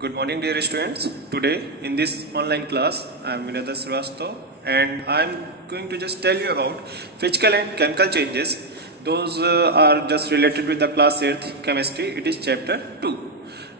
Good morning, dear students. Today in this online class I am Vinodha Srivastava and I am going to just tell you about physical and chemical changes. Those are just related with the class 8th chemistry. It is chapter 2.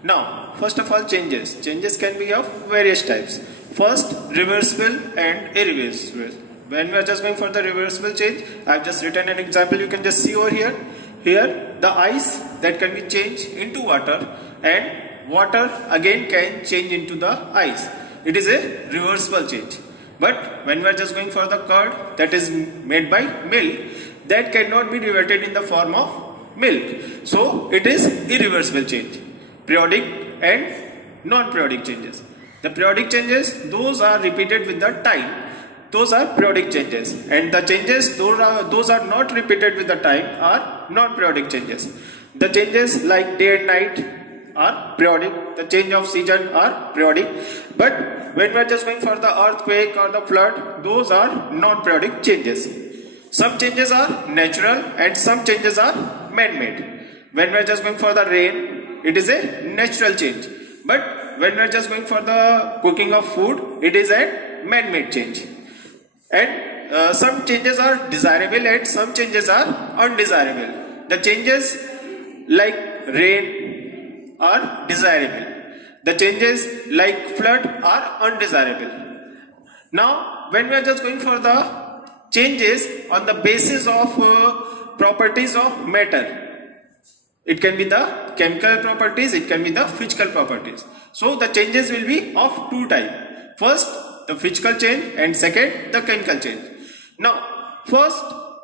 Now first of all, changes can be of various types. First, reversible and irreversible. When we are just going for the reversible change, I have just written an example. You can just see over here. Here the ice that can be changed into water, and water again can change into the ice. It is a reversible change. But when we are just going for the curd that is made by milk, that cannot be reverted in the form of milk. So it is irreversible change. Periodic and non-periodic changes. The periodic changes, those are repeated with the time. Those are periodic changes, and the changes those are not repeated with the time are non-periodic changes. The changes like day and night are periodic, the change of season are periodic, but when we are just going for the earthquake or the flood, those are non-periodic changes. Some changes are natural and some changes are man-made. When we are just going for the rain, it is a natural change, but when we are just going for the cooking of food, it is a man-made change. And some changes are desirable and some changes are undesirable. The changes like rain are desirable. The changes like flood are undesirable. Now when we are just going for the changes on the basis of properties of matter, it can be the chemical properties, it can be the physical properties. So the changes will be of two types. First, the physical change, and second, the chemical change. Now first,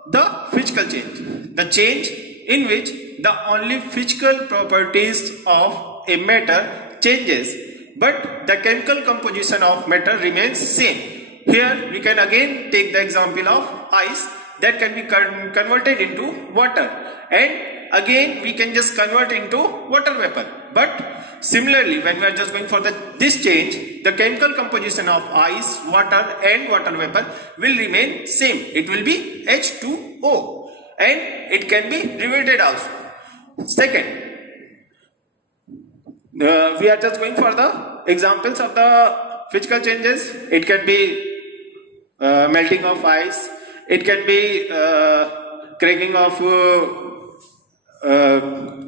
the physical change, the change in which the only physical properties of a matter changes, but the chemical composition of matter remains same. Here we can again take the example of ice that can be converted into water, and again we can just convert into water vapor. But similarly, when we are just going for this change, the chemical composition of ice, water and water vapor will remain same. It will be H2O, and it can be reverted also. Second, we are just going for the examples of the physical changes. It can be melting of ice, it can be cracking of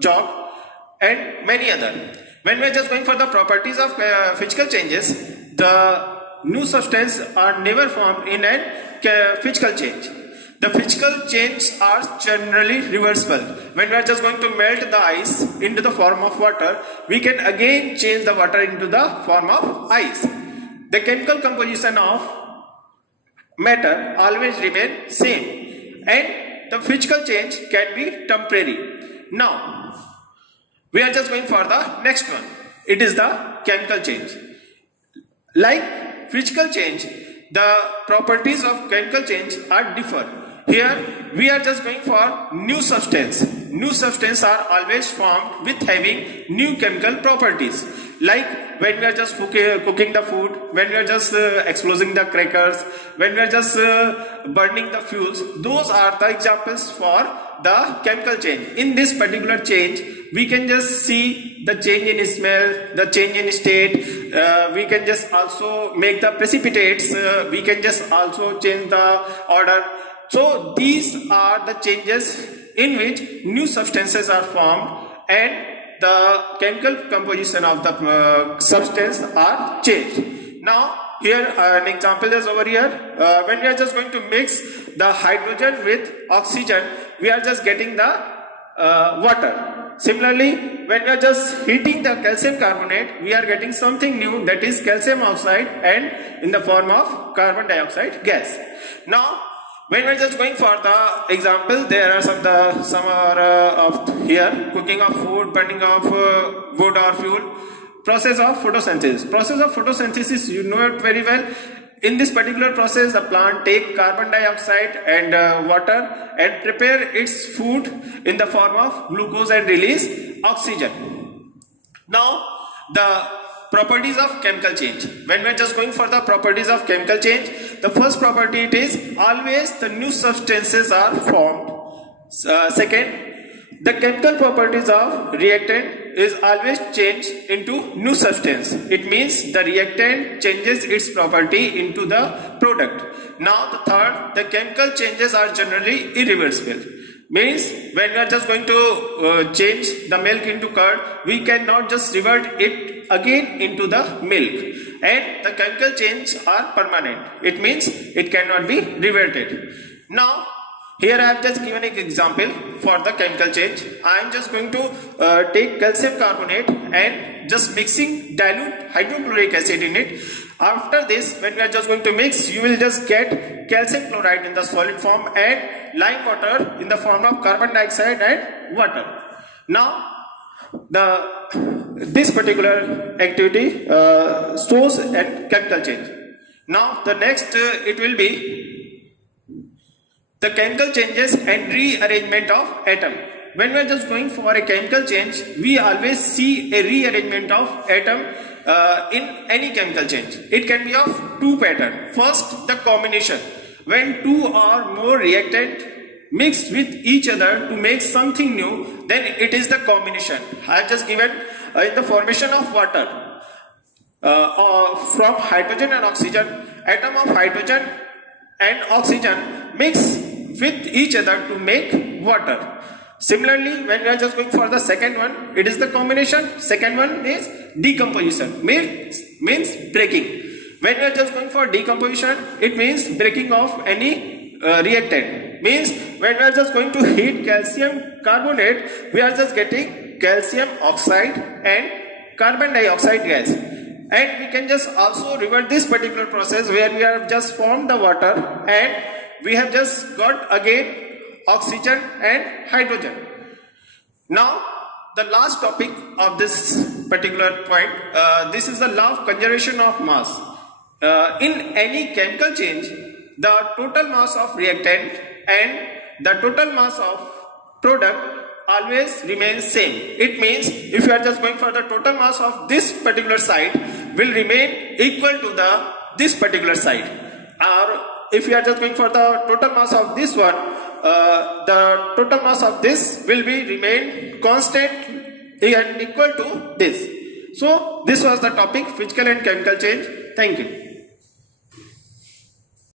chalk and many other. When we are just going for the properties of physical changes, the new substance are never formed in a physical change. The physical changes are generally reversible. When we are just going to melt the ice into the form of water, we can again change the water into the form of ice. The chemical composition of matter always remain same, and the physical change can be temporary. Now we are just going for the next one. It is the chemical change. Like physical change, the properties of chemical change are different. Here we are just going for new substance. New substance are always formed with having new chemical properties. Like when we are just cooking the food, when we are just exploding the crackers, when we are just burning the fuels, those are the examples for the chemical change. In this particular change, we can just see the change in smell, the change in state. We can just also make the precipitates. We can just also change the order. So these are the changes in which new substances are formed and the chemical composition of the substance are changed. Now here an example is over here. When we are just going to mix the hydrogen with oxygen, we are just getting the water. Similarly, when we are just heating the calcium carbonate, we are getting something new, that is calcium oxide, and in the form of carbon dioxide gas. Now when we are just going for the example, there are some are of here cooking of food, burning of wood or fuel. Process of photosynthesis. Process of photosynthesis, you know it very well. In this particular process, the plant take carbon dioxide and water and prepare its food in the form of glucose and release oxygen. Now the properties of chemical change. When we are just going for the properties of chemical change, the first property, it is always the new substances are formed. Second, the chemical properties of reactant is always changed into new substance. It means the reactant changes its property into the product. Now the third, the chemical changes are generally irreversible. Means when we are just going to change the milk into curd, we cannot just revert it again into the milk. And the chemical changes are permanent. It means it cannot be reverted. Now here I have just given an example for the chemical change. I am just going to take calcium carbonate and just mixing dilute hydrochloric acid in it. After this, when we are just going to mix, you will just get calcium chloride in the solid form and lime water in the form of carbon dioxide and water. Now this particular activity shows a chemical change. Now the next it will be the chemical changes and rearrangement of atom. When we are just going for a chemical change, we always see a rearrangement of atom in any chemical change. It can be of two patterns. First, the combination. When two or more reactant mixed with each other to make something new, then it is the combination. I have just given in the formation of water from hydrogen and oxygen, atom of hydrogen and oxygen mix with each other to make water. Similarly, when we are just going for the second one, it is the combination. Second one is decomposition, means breaking. When we are just going for decomposition, it means breaking of any reactant. Means when we are just going to heat calcium carbonate, we are just getting calcium oxide and carbon dioxide gas. And we can just also revert this particular process where we have just formed the water and we have just got again oxygen and hydrogen. Now the last topic of this particular point, this is the law of conservation of mass. In any chemical change, the total mass of reactant and the total mass of product always remains same. It means if you are just going for the total mass of this particular side will remain equal to this particular side, or if you are just going for the total mass of this one, the total mass of this will be remain constant and equal to this. So this was the topic, physical and chemical change. Thank you.